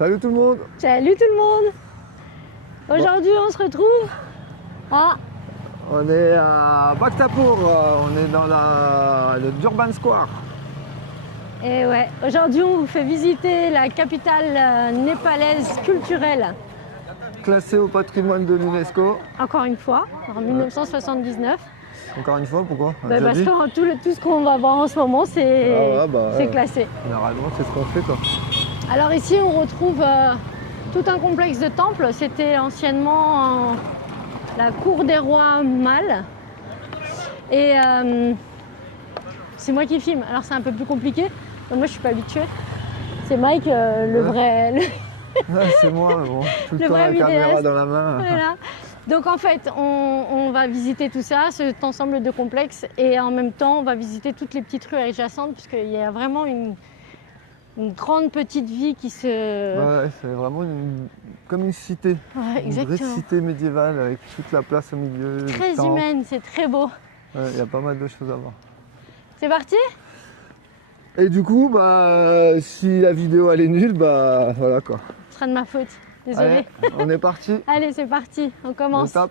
Salut tout le monde. Salut tout le monde. Aujourd'hui on se retrouve à... On est à Bhaktapur, on est dans le Durban Square. Et ouais, aujourd'hui on vous fait visiter la capitale népalaise culturelle. Classée au patrimoine de l'UNESCO. Encore une fois, en 1979. Encore une fois, pourquoi? Parce que tout ce qu'on va voir en ce moment c'est classé. Généralement c'est ce qu'on fait quoi. Alors ici on retrouve tout un complexe de temples. C'était anciennement la cour des rois mâles. Et c'est moi qui filme, alors c'est un peu plus compliqué. Moi je suis pas habituée. C'est Mike, le vrai... C'est moi, bon, tout le temps la vidéaste. caméra dans la main. Voilà. Donc en fait, on va visiter tout ça, cet ensemble de complexes, et en même temps, on va visiter toutes les petites rues adjacentes, puisqu'il y a vraiment une grande petite vie qui se... Ouais, c'est vraiment comme une cité. Ouais, une vraie cité médiévale avec toute la place au milieu. Très humaine, c'est très beau. Il y a pas mal de choses à voir. C'est parti? Et du coup, si la vidéo elle est nulle, voilà quoi. Ce sera de ma faute, désolée. Allez, on est parti. Allez, c'est parti, on commence. Allez,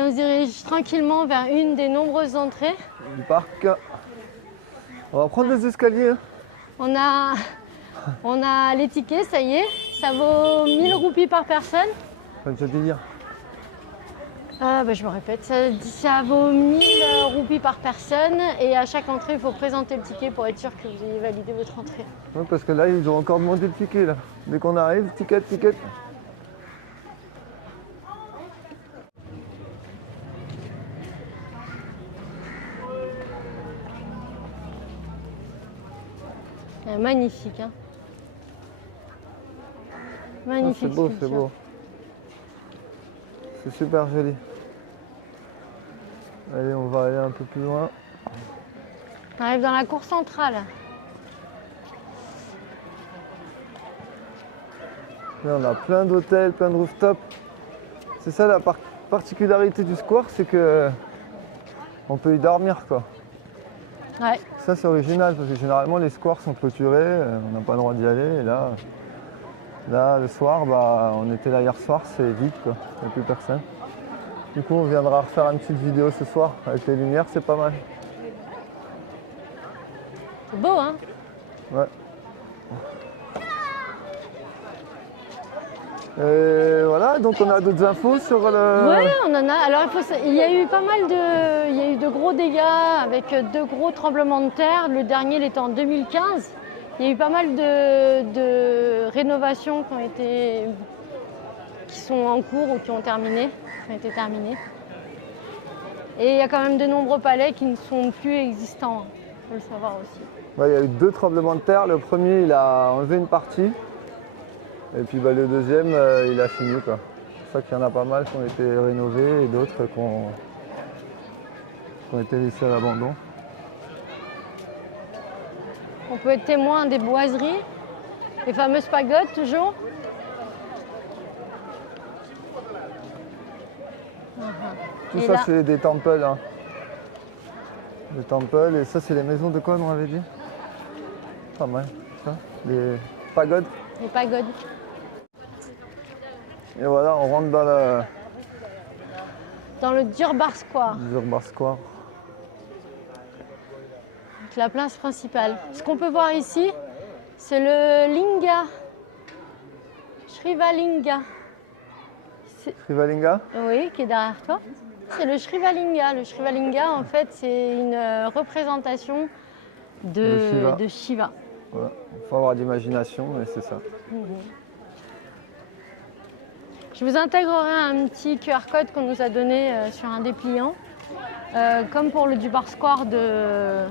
on se dirige tranquillement vers une des nombreuses entrées du parc. On va prendre les escaliers. On a les tickets, ça y est. Ça vaut 1000 roupies par personne. Ça veut dire. Je me répète, ça vaut 1000 roupies par personne, et à chaque entrée, il faut présenter le ticket pour être sûr que vous ayez validé votre entrée. Oui, parce que là, ils ont encore demandé le ticket. Là. Dès qu'on arrive, ticket. Magnifique, hein. Magnifique. C'est beau, c'est beau. C'est super joli. Allez, on va aller un peu plus loin. On arrive dans la cour centrale. Là, on a plein d'hôtels, plein de rooftops. C'est ça la particularité du square, c'est que on peut y dormir quoi. Ouais. Ça c'est original parce que généralement les squares sont clôturés, on n'a pas le droit d'y aller. Et là le soir, on était là hier soir, c'est vide quoi, il n'y a plus personne. Du coup on viendra refaire une petite vidéo ce soir avec les lumières, c'est pas mal. C'est beau hein? Ouais. Et voilà, donc on a d'autres infos sur le... Ouais, on en a. Alors il y a eu pas mal de gros dégâts avec 2 gros tremblements de terre. Le dernier, il était en 2015. Il y a eu pas mal de rénovations qui sont en cours ou qui ont été terminées. Et il y a quand même de nombreux palais qui ne sont plus existants. Il faut le savoir aussi. Ouais, il y a eu 2 tremblements de terre. Le premier, il a enlevé une partie. Et puis le deuxième, il a fini quoi. C'est pour ça qu'il y en a pas mal qui ont été rénovés et d'autres qui ont été laissés à l'abandon. On peut être témoin des boiseries, les fameuses pagodes toujours. Tout ça c'est des temples. Hein. Des temples, et ça c'est les maisons de quoi on avait dit? Pas mal, ça. Les pagodes. Les pagodes. Et voilà, on rentre dans le Durban Square. Durban Square. Donc la place principale. Ce qu'on peut voir ici, c'est le Linga. Shrivalinga. Shrivalinga? Oui, qui est derrière toi. C'est le Shrivalinga. Le Shrivalinga, en fait, c'est une représentation de Shiva. Voilà. Il faut avoir d'imagination, mais c'est ça. Je vous intégrerai un petit QR code qu'on nous a donné sur un dépliant, comme pour le Durban Square de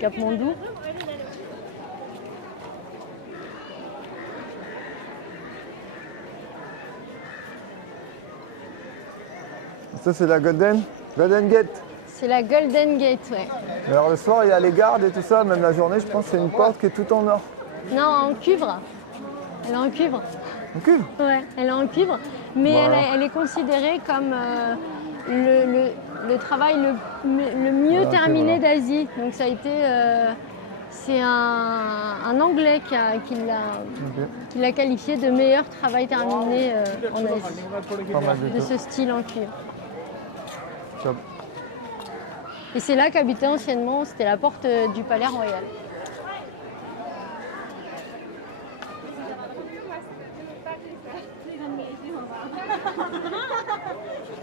Katmandou. Ça c'est la Golden Gate. C'est la Golden Gate, ouais. Alors le soir il y a les gardes et tout ça, même la journée je pense c'est une porte qui est toute en or. Non, en cuivre. Elle est en cuivre. En cuivre? Ouais, elle est en cuivre, mais elle est considérée comme le travail le mieux terminé d'Asie. Donc ça a été C'est un Anglais qui l'a qualifié de meilleur travail terminé en Asie, Pas mal de du ce style en cuivre. tout. Top. Et c'est là qu'habitait anciennement, c'était la porte du Palais Royal.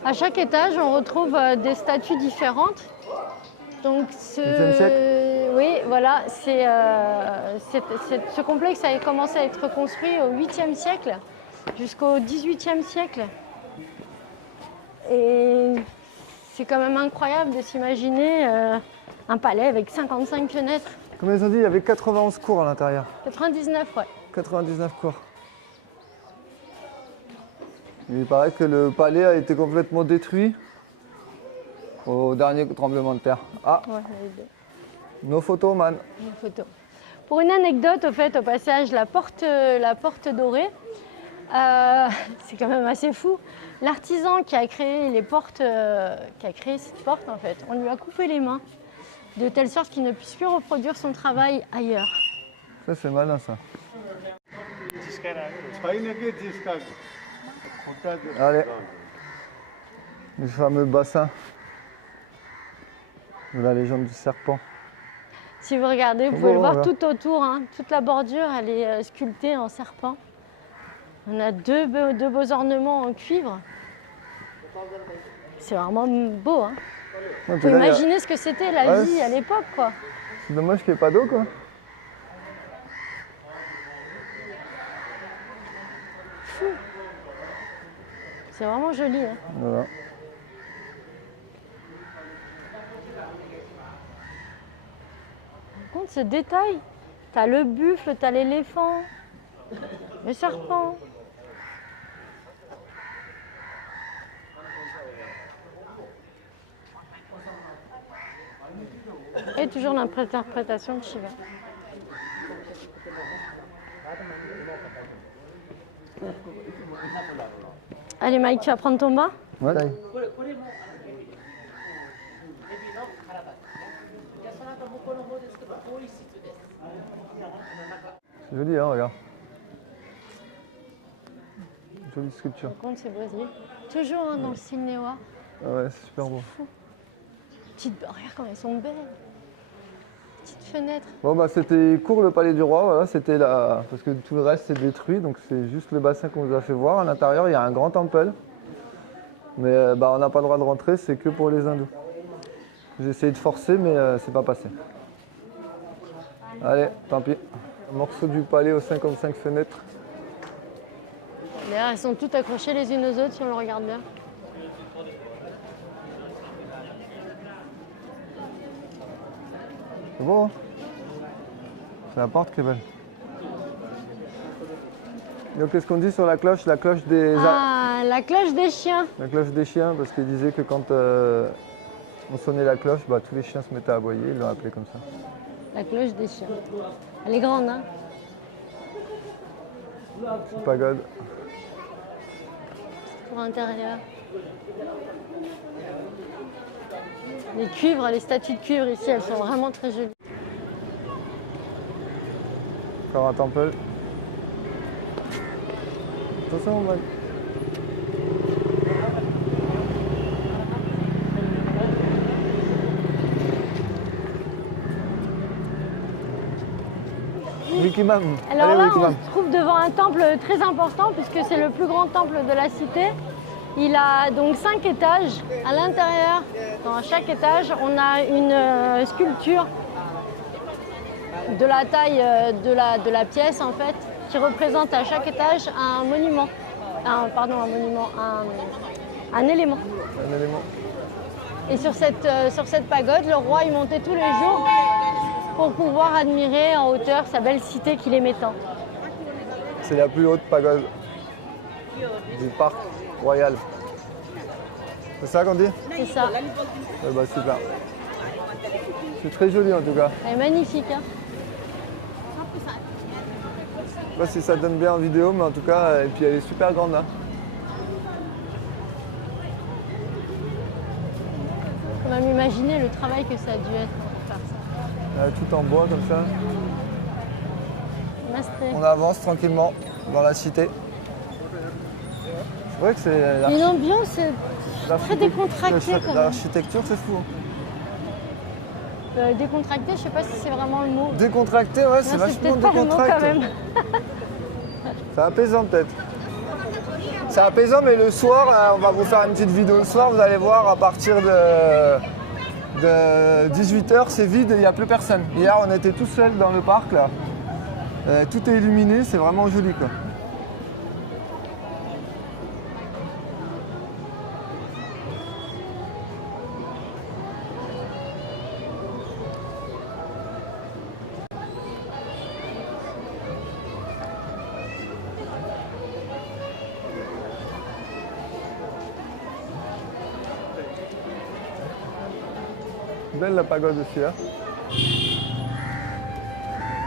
À chaque étage, on retrouve des statues différentes. Donc, 8e siècle. oui, voilà, ce complexe a commencé à être construit au 8e siècle jusqu'au 18e siècle. Et c'est quand même incroyable de s'imaginer un palais avec 55 fenêtres. Comme ils ont dit, il y avait 91 cours à l'intérieur. 99, ouais. 99 cours. Il paraît que le palais a été complètement détruit au dernier tremblement de terre. Ah, Ouais, nos photos, man. une photo. Pour une anecdote, au passage, la porte dorée, c'est quand même assez fou. L'artisan qui a créé cette porte, en fait, on lui a coupé les mains de telle sorte qu'il ne puisse plus reproduire son travail ailleurs. Ça, c'est malin, ça. Allez. Le fameux bassin de la légende du serpent. Si vous regardez, vous pouvez le voir tout autour, hein. Toute la bordure, elle est sculptée en serpent. On a deux beaux ornements en cuivre. C'est vraiment beau, hein. Ouais, Faut imaginer ce que c'était la vie à l'époque, quoi. C'est dommage qu'il n'y ait pas d'eau, quoi. Fou. C'est vraiment joli, hein. Voilà. Par contre, ce détail, t'as le buffle, t'as l'éléphant, le serpent. Et toujours l'interprétation de Shiva. Allez Mike, tu vas prendre ton bain? Ouais. C'est joli, hein, regarde. Jolie sculpture. Par contre, c'est brésilien. Toujours hein, dans le style néois. Ah ouais, c'est super beau. Fou. Regarde comme elles sont belles. Petite fenêtre. Bon bah c'était court le palais du roi, voilà, c'était là parce que tout le reste c'est détruit, donc c'est juste le bassin qu'on vous a fait voir. À l'intérieur il y a un grand temple, mais bah, on n'a pas le droit de rentrer, c'est que pour les hindous. J'ai essayé de forcer mais c'est pas passé. Allez, tant pis. Un morceau du palais aux 55 fenêtres. D'ailleurs, elles sont toutes accrochées les unes aux autres si on le regarde bien. C'est beau, hein? C'est la porte qui est belle. Donc qu'est-ce qu'on dit sur la cloche? La cloche des... Ah, la cloche des chiens. La cloche des chiens, parce qu'il disait que quand on sonnait la cloche, bah, tous les chiens se mettaient à aboyer, ils l'ont appelé comme ça. La cloche des chiens. Elle est grande, hein? Petite pagode. Pour l'intérieur. Les cuivres, les statues de cuivre ici, elles sont vraiment très jolies. Encore un temple. Attention, Mike. Mickey Mam. Alors Allez, là, Mickey on Mam. se trouve devant un temple très important puisque c'est le plus grand temple de la cité. Il a donc 5 étages. À l'intérieur, dans chaque étage, on a une sculpture de la taille de la pièce en fait, qui représente à chaque étage un monument. Un élément. Un élément. Et sur cette pagode, le roi y montait tous les jours pour pouvoir admirer en hauteur sa belle cité qu'il aimait tant. C'est la plus haute pagode du parc royal. C'est ça qu'on dit? C'est ça. Ouais, bah, super. C'est très joli en tout cas. Elle est magnifique. Hein. Je sais pas si ça donne bien en vidéo, mais en tout cas, et puis elle est super grande. Hein. Faut même imaginer le travail que ça a dû être pour faire ça. Tout en bois comme ça. Masté. On avance tranquillement dans la cité. C'est vrai que c'est Une ambiance très décontractée quand même. l'architecture, c'est fou. Décontractée, je sais pas si c'est vraiment le mot. Décontracté, ouais, c'est Non, c'est vachement peut-être pas le mot quand décontracté. même. C'est apaisant peut-être. C'est apaisant, mais le soir, là, on va vous faire une petite vidéo le soir, vous allez voir à partir de 18h, c'est vide et il n'y a plus personne. Hier, on était tout seuls dans le parc là. Tout est illuminé, c'est vraiment joli quoi. Belle la pagode aussi, hein.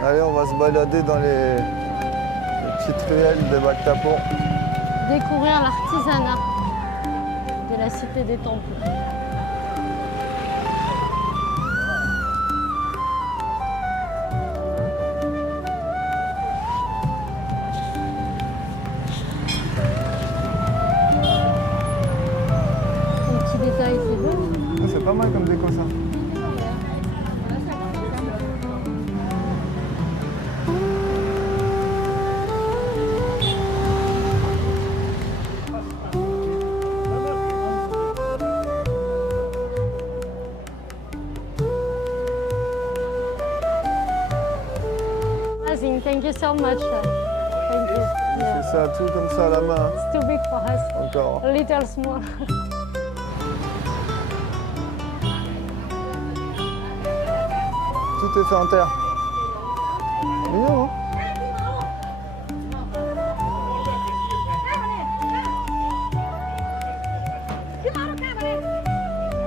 Allez, on va se balader dans les petites ruelles de Bactapon. Découvrir l'artisanat de la cité des temples. Les petits détails, c'est beau. Ah, c'est pas mal comme déco ça. Amazing, thank you so much. Thank you. Yeah. C'est ça, tout comme ça à la main. It's too big for us. Encore. A little small. Tout est fait en terre. Mignon, hein?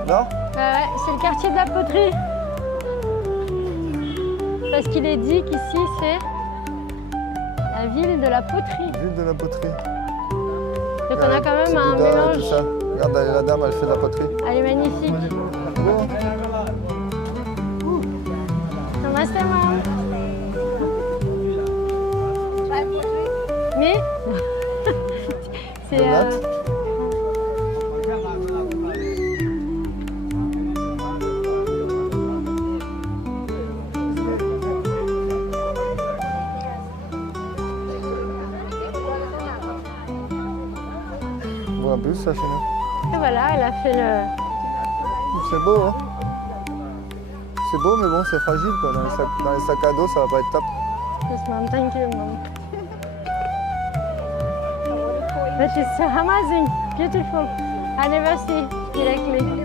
Non? Ouais, c'est le quartier de la poterie. Parce qu'il est dit qu'ici, c'est la ville de la poterie. Ville de la poterie. Donc on a quand même Petit un Bouddha et mélange. tout ça. Regarde, la dame, elle fait de la poterie. Elle est magnifique. Beau. Namaste, maman. Mais c'est Donat. On voit un peu ça chez nous. et voilà, elle a fait le. C'est beau, hein? C'est beau, mais bon, c'est fragile, quoi. Dans les sacs à dos, ça va pas être top. Yes, mom. Thank you, mom. But it's amazing, beautiful. I never see directly. No.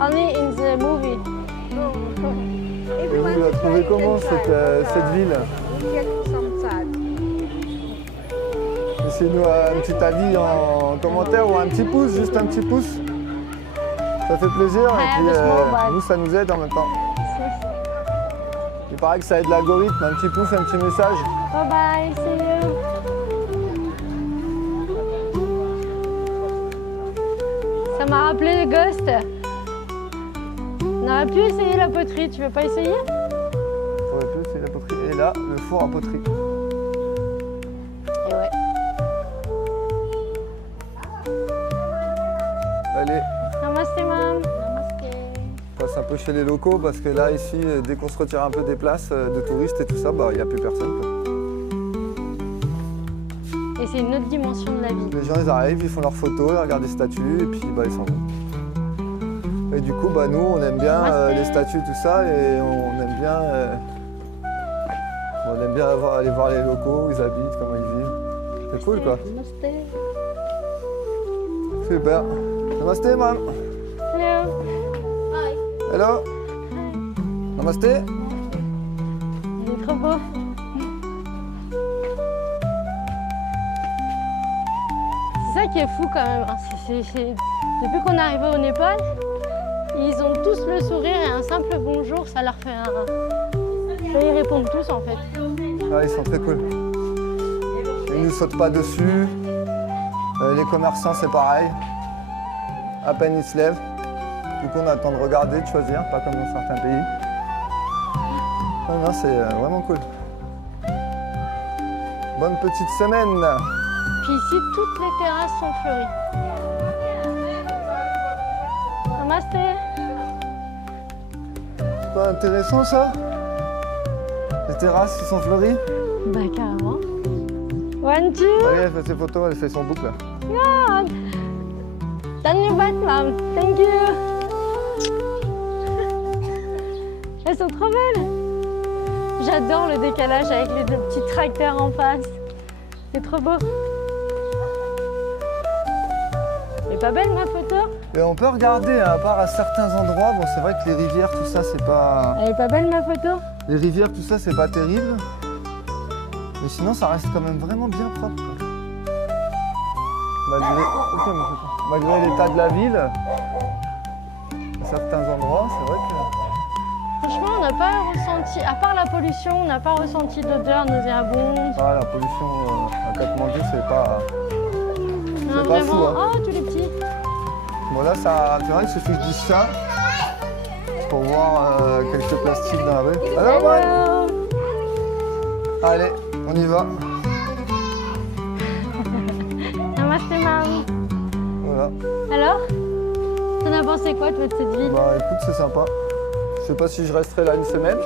Only in the movie. Et vous la trouvez comment, cette ville? Laissez-nous un petit avis en commentaire ou un petit pouce, juste un petit pouce. Ça fait plaisir et puis nous, ça nous aide en même temps. Il paraît que ça aide l'algorithme, un petit pouce, un petit message. Bye bye, see you. Ça m'a rappelé le Ghost. On aurait pu essayer la poterie, tu veux pas essayer? On aurait pu essayer la poterie. Et là, le four à poterie. Et ouais. Allez, Namaste, mam. on passe un peu chez les locaux parce que là, ici, dès qu'on se retire un peu des places de touristes et tout ça, bah, il n'y a plus personne, quoi. Et c'est une autre dimension de la vie. Les gens, ils arrivent, ils font leurs photos, ils regardent des statues et puis bah, ils s'en vont. Et du coup, bah, nous, on aime bien les statues, tout ça, et on aime bien aller voir les locaux, où ils habitent, comment ils vivent. C'est cool, quoi. Super. Namaste, man. Hello. Hello. Namaste. Il est trop beau. C'est ça qui est fou quand même. Depuis qu'on est arrivé au Népal, ils ont tous le sourire et un simple bonjour, ça leur fait un. Ils répondent tous en fait. Ah, ils sont très cool. Ils ne nous sautent pas dessus. Les commerçants, c'est pareil. À peine ils se lèvent. Du coup, on a le temps de regarder, de choisir, pas comme dans certains pays. Non, c'est vraiment cool. Bonne petite semaine. Puis ici, toutes les terrasses sont fleuries. Namasté. Pas intéressant ça? Les terrasses qui sont fleuries? Bah carrément. One, two. Allez, elle fait ses photos, elle fait son boucle là. God. Dhanyabad, ma'am. Thank you. Elles sont trop belles. J'adore le décalage avec les deux petits tracteurs en face. C'est trop beau. Elle est pas belle ma photo? Et on peut regarder, hein, à part à certains endroits, bon c'est vrai que les rivières, tout ça, c'est pas... Elle est pas belle ma photo? Les rivières, tout ça, c'est pas terrible. Mais sinon, ça reste quand même vraiment bien propre. Malgré l'état de la ville, à certains endroits, c'est vrai que... Franchement, on n'a pas ressenti, à part la pollution, on n'a pas ressenti d'odeur nauséabonde. Ah, la pollution à Katmandou, c'est pas... Non, pas vraiment. fou, hein. Oh, tous les petits. Bon là, ça, c'est vrai que il suffit que je dise ça pour voir quelques plastiques dans la rue. Alors, ouais. Hello. Allez, on y va. Namasté, mam. Voilà. Alors, t'en as pensé quoi, toi, de cette ville? Bah écoute, c'est sympa. Je sais pas si je resterai là une semaine,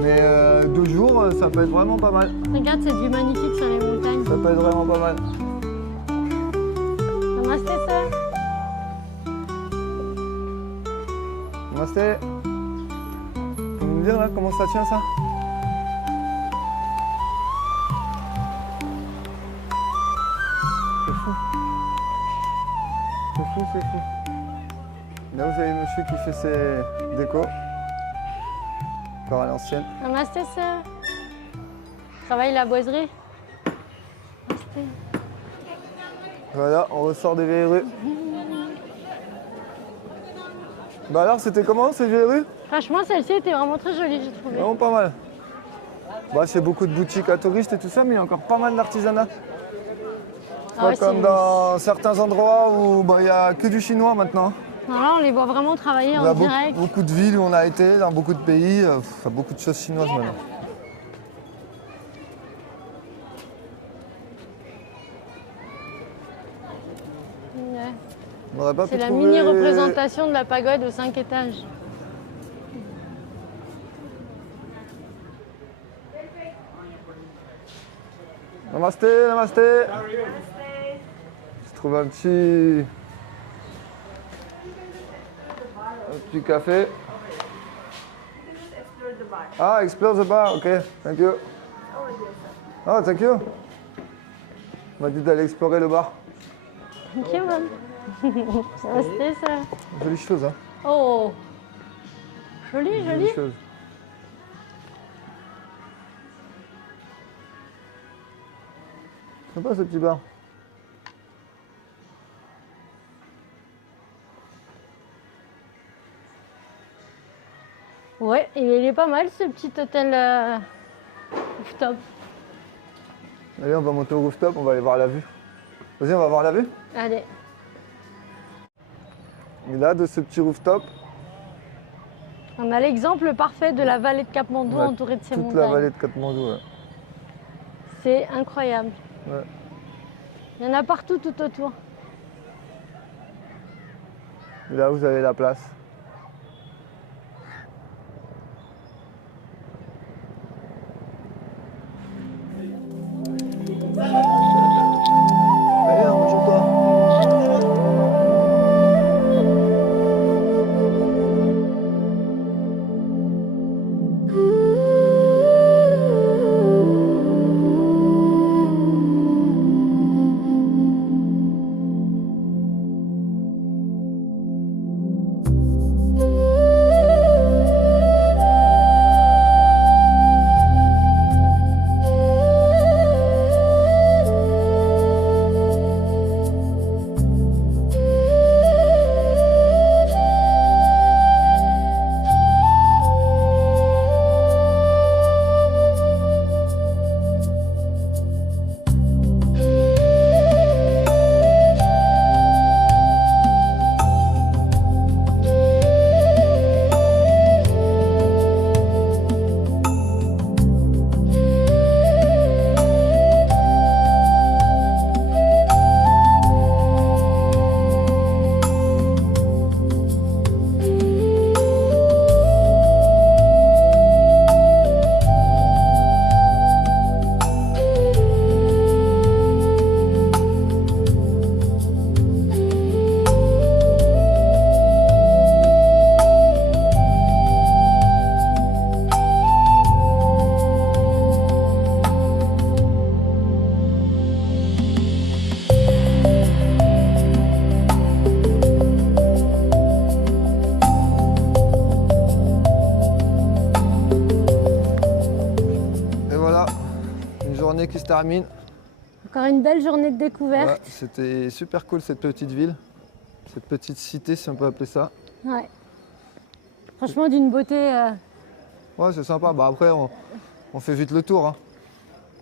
mais 2 jours, ça peut être vraiment pas mal. Regarde cette vue magnifique sur les montagnes. Ça peut être vraiment pas mal. Namasté, sœur. Namasté. Tu peux me dire là comment ça tient ça? C'est fou. C'est fou, c'est fou. Là vous avez monsieur qui fait ses décos. Encore à l'ancienne. Namasté, sœur. Travaille la boiserie. Namasté. Voilà, on ressort des vieilles rues. Bah alors, c'était comment ces vieilles rues? Franchement, celle-ci était vraiment très jolie, j'ai trouvé. Vraiment pas mal. Bah c'est beaucoup de boutiques à touristes et tout ça, mais il y a encore pas mal d'artisanat. Ah ouais, Pas comme c'est- dans certains endroits où bah, il n'y a que du chinois maintenant. Non, là, on les voit vraiment travailler Il y en a direct. beaucoup de villes où on a été, dans beaucoup de pays, il y a beaucoup de choses chinoises maintenant. Ouais. On n'aurait pas C'est pu la trouver- mini-représentation de la pagode aux 5 étages. Namasté, namasté. Je trouve un petit café. Ah, explore the bar, ok, thank you. Oh, thank you. On m'a dit d'aller explorer le bar. Ok, man. Namasté, ça. Jolie chose, hein. Oh. Joli, joli. Jolie chose. Sympa ce petit bar. Ouais, et il est pas mal ce petit hôtel rooftop. Allez, on va monter au rooftop, on va aller voir la vue. Vas-y, on va voir la vue. Allez. Et là, de ce petit rooftop, On a l'exemple parfait de la vallée de Katmandou on a entourée de ces toute montagnes. la vallée de Katmandou. Ouais. C'est incroyable. Ouais. Il y en a partout tout autour. Et là, vous avez la place. Allez, range-toi. termine. Encore une belle journée de Ouais, découverte. c'était super cool cette petite ville, cette petite cité si on peut appeler ça. Ouais. Franchement, d'une beauté. Ouais, c'est sympa. Bah, après, on fait vite le tour. Hein.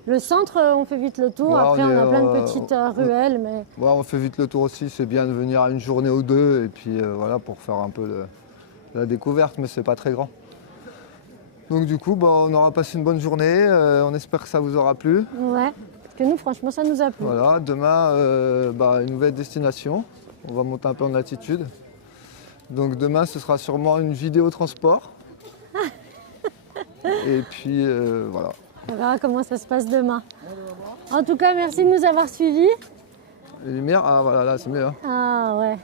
Le centre, on fait vite le tour. Ouais, Après, on on est, a plein de petites ruelles, mais Ouais, on fait vite le tour aussi. C'est bien de venir à une journée ou deux et puis voilà pour faire un peu la découverte, mais c'est pas très grand. Donc du coup, bah, on aura passé une bonne journée. On espère que ça vous aura plu. ouais. Parce que nous, franchement, ça nous a plu. Voilà, demain, bah, une nouvelle destination. On va monter un peu en altitude. Donc demain, ce sera sûrement une vidéo transport. Et puis voilà. On verra comment ça se passe demain. En tout cas, merci de nous avoir suivis. Les lumières, ah voilà, là c'est mieux. Hein. Ah ouais.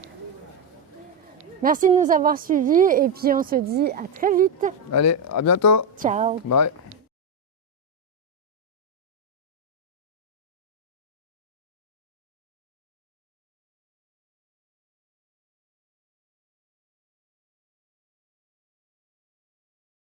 Merci de nous avoir suivis et puis on se dit à très vite. Allez, à bientôt. Ciao. Bye.